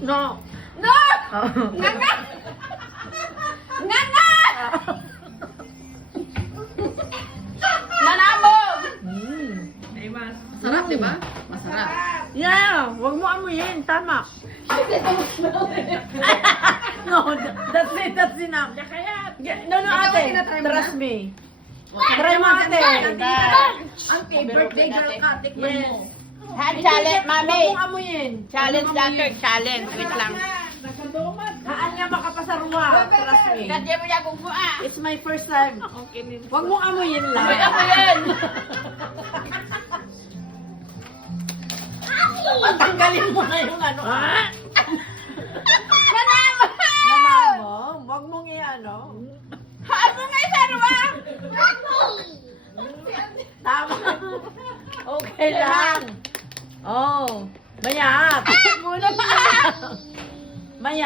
No. No! Oh. Nga nga! Nga nga! Nanabog! Ay, masarap, di ba? Masarap. Yeah, wag mo amuyin. Tama. No, that's enough. No, Ikaw, ate. tinatry mo Trust na? me. Try mo, ate. Ante, birthday girl ka, tikman Yes. mo. Ha, challenge, mami. Wag mong amuyin. Challenge natin, challenge. Wait lang. Haan nga makapasarwa. Trust me. Kasi mo niya kung ah. It's my first time. Wag mong amuyin lang. Amoy ako yan. Patanggalin mo na yung ano. Ah! Manama! Nanamo. Wag mong i-ano. Ano nga yung sarwa? Tama. Okay lang. Oh. Maya. Muna pa. Maya.